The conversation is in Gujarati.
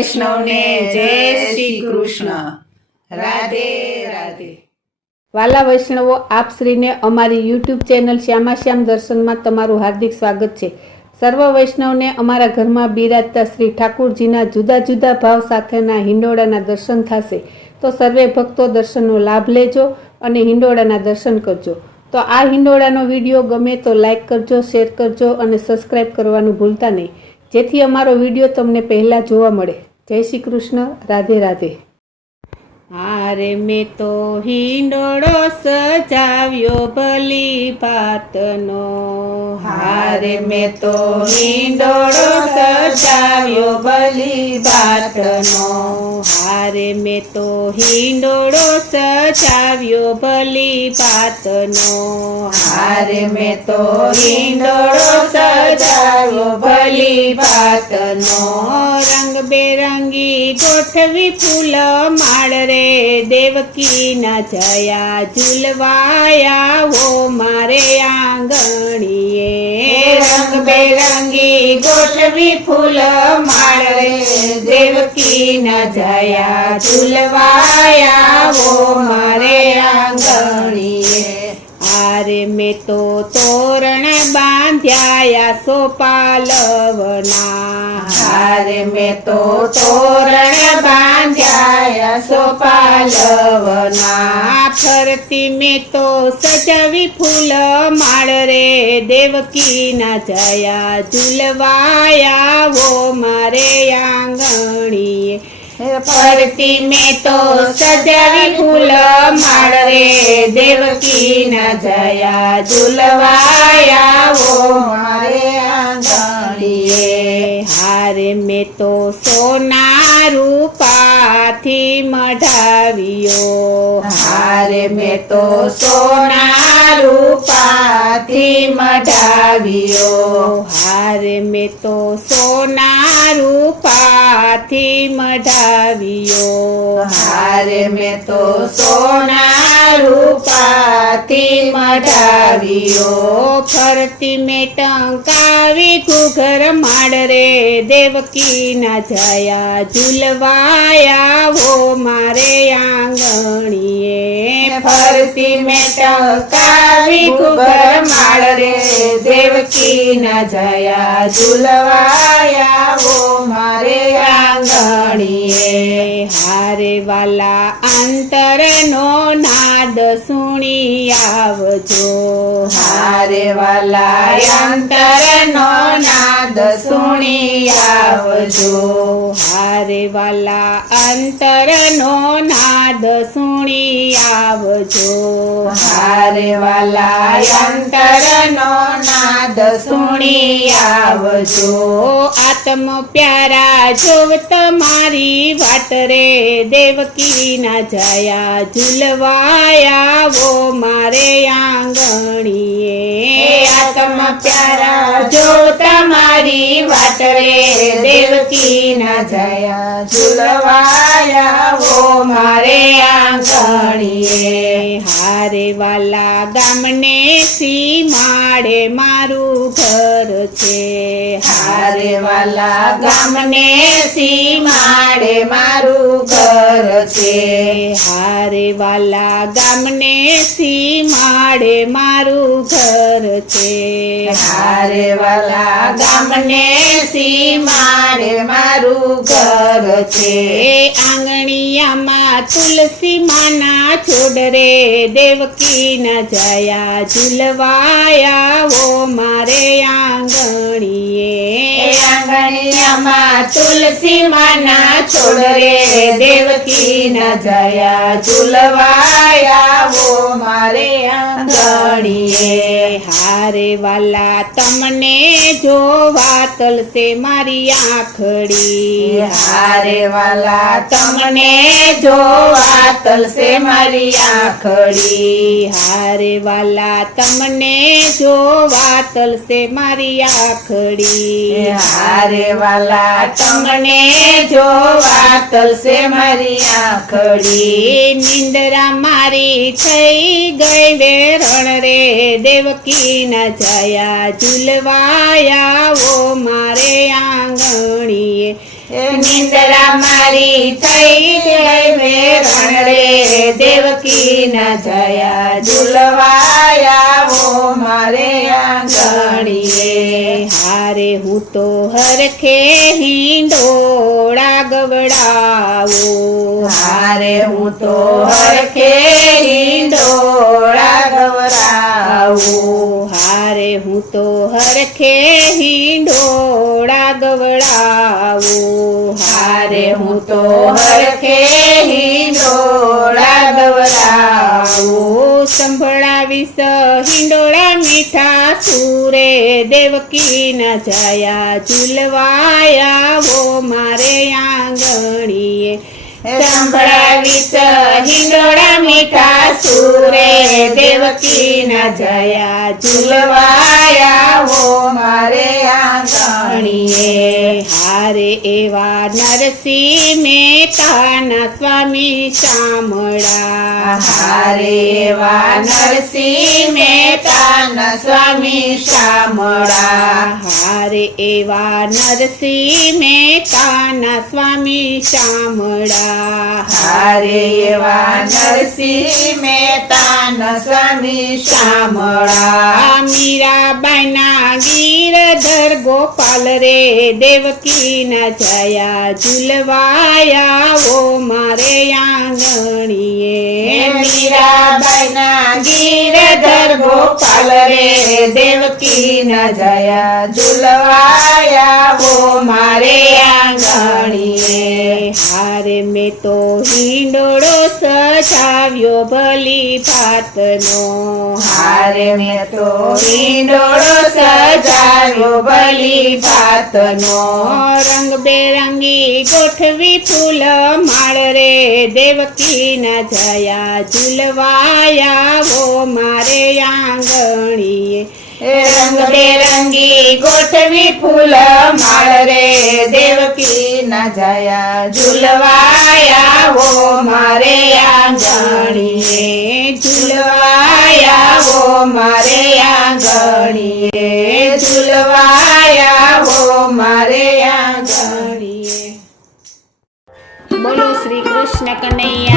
વૈષ્ણવને જય શ્રી કૃષ્ણ. રાધે રાધે. વાલા વૈષ્ણવો, આપ શ્રીને અમારી યુટ્યુબ ચેનલ શ્યામાશ્યામ દર્શનમાં તમારું હાર્દિક સ્વાગત છે. સર્વ વૈષ્ણવને અમારા ઘરમાં બિરાજતા શ્રી ઠાકુરજીના જુદા જુદા ભાવ સાથેના હિંડોળાના દર્શન થશે. તો સર્વે ભક્તો દર્શનનો લાભ લેજો અને હિંડોળાના દર્શન કરજો. તો આ હિંડોળાનો વિડીયો ગમે તો લાઈક કરજો, શેર કરજો અને સબસ્ક્રાઈબ કરવાનું ભૂલતા નહીં, જેથી અમારો વિડીયો તમને પહેલાં જોવા મળે. જય શ્રી કૃષ્ણ. રાધે રાધે. હારે મેં તો હિંડોળો સજાવ્યો ભલી ભાતનો, હારે મેં તો હિંડોળો સજાવ્યો ભલી ભાતનો. હારે મેં તો હિંડોળો સજાવ્યો ભલી ભાતનો. હારે મેં તો હિંડોળો સજાવ્યો ભલી ભાતનો. રંગબેરંગી ગોઠવી ફૂલ માળ રે દેવકી ના જયા ઝૂલવાયા વો મારે આંગણીએ. રંગબેરંગી ગોઠવી ફૂલ માળ રે દેવકી ના જયા ઝૂલવાયા વો મારે આંગણીએ. હારે મેં તો તોરણ બાંધ્યા સોપાલવના. હારે મેં તો તોરણ બાંધ્યા સોપાલવના. ફરતી મેં તો સજાવી ફૂલ માળ રે દેવકી ના જયા ઝૂલવાયા વો મારે આંગણીએ. ફરતી મેં તો સજાવી ફૂલ માળ રે દેવકી ના જયા ઝૂલવાયા વો મારે આંગણીએ. હારે મેં તો સોના રૂપાથી મઢાવ્યો. હારે મેં તો સોના રૂપાથી મઢાવ્યો. હારે મેં તો સોના રૂપાથી મઢાવ્યો. હારે મેં તો સોના રૂપાથી મઢાવ્યો. ફરતી મેં ટંકાવી ઘૂઘર માળ રે દેવકી ના જયા ઝૂલવાયા વો મારે આંગણીએ. ફરતી મેં ટંકાવી ઘૂઘર માળ રે દેવકી ના જયા ઝૂલવાયા વો મારે આંગણીએ. હારે વાલા અંતરનો નાદ સુણી આવજો. હારે વાલા અંતરનો નાદ સુણી આવજો. હારે વાલા અંતરનો નાદ સુણી આવજો. હારે વાલા અંતરનો નાદ સુણી આવજો. આત્મ પ્યારા જોવ તમારી વાટ રે દેવકી ના જયા ઝૂલવાયા વો મારે આંગણીએ. આત્મ પ્યારા જો તમારી વાટ રે દેવકી ના જયા ઝૂલવાયા વો મારે આંગણીએ. હારે વાલા ગામને સીમાડે મારું ઘર છે. હારે વાલા ગામને સીમાડે મારું ઘર છે. હારે વાલા ગામને સીમાડે મારું ઘર છે. હારે વાલા ગામને સીમાડે મારું ઘર છે. આંગણિયામાં તુલસી માના છોડ રે દેવકી ના જયા ઝૂલવાયા વો મારે આંગણીએ. આંગણિયામાં તુલસી માના છોડ રે દેવકી ના જયા ઝૂલવાયા વો મારે આંગણીએ. હારે વાલા તમને જોવા તલસે મારી આંખડી. હારે વાલા તમને જોવા તલસે મારી આંખડી. હારે વાલા તમને જોવા તલસે મારી આંખડી. હારે વાલા તમને જોવા તલસે મારી આંખડી. નિંદરા મારી થઈ ગઈ વેરણ રે દેવકી ના જયા ઝૂલવાયા વો મારે આંગણીએ. એ નિંદરા મારી થઈ ગઈ મેરણ રે દેવકી ના જયા ઝૂલવાયા વો મારે આંગણીએ હારે હું તો હરખે હિંડોળા ગવડાવો હારે હું તો હરખે હિંડોળા ગવડાવું હારે હું તો હરખે હિંડોળા ગવડાવો હારે હું તો હરખે હિંડોળા ગવડાવું સંભળાવીશ હિંડોળા મીઠા સુરે દેવકી ના જયા ઝૂલવાયા વો મારે આંગણીએ સંભળાવીશ હિંડોળા મીઠા સુરે દેવકી ના જયા ઝૂલવાયા વો મારે આંગણીએ હારે એવા નરસિંહ મહેતાના સ્વામી શામળા હારે એવા નરસિંહ મહેતાના સ્વામી શામળા હારે એવા નરસિંહ મહેતાના સ્વામી શામળા હારે એવા નરસિંહ મહેતાના સ્વામી શામળા મીરાબાઈના ગીરધર ગોપાલ રે દેવકી ના જયા ઝૂલવાયા વો મારે આંગણીએ મીરાબાઈના ગીરધર ગોપાલ રે દેવકી ના જયા ઝૂલવાયા વો મારે આંગણીએ હારે મેં તો હિંડોળો સજાવ્યો ભલી ભાતનો હારે મેં તો હિંડોળો સજાવ્યો ભલી ભાતનો રંગબેરંગી ગોઠવી ફૂલ માળ રે દેવકી ના જયા ઝૂલવાયા વો મારે આંગણીએ રંગબેરંગી ગોઠવી ફૂલ માળ રે દેવકી ના જયા ઝૂલવાયા વો મારે આંગણીએ ઝૂલવાયા વો મારે આંગણીએ ઝૂલવાયા વો મારે આંગણીએ બોલો શ્રી કૃષ્ણ કનૈયા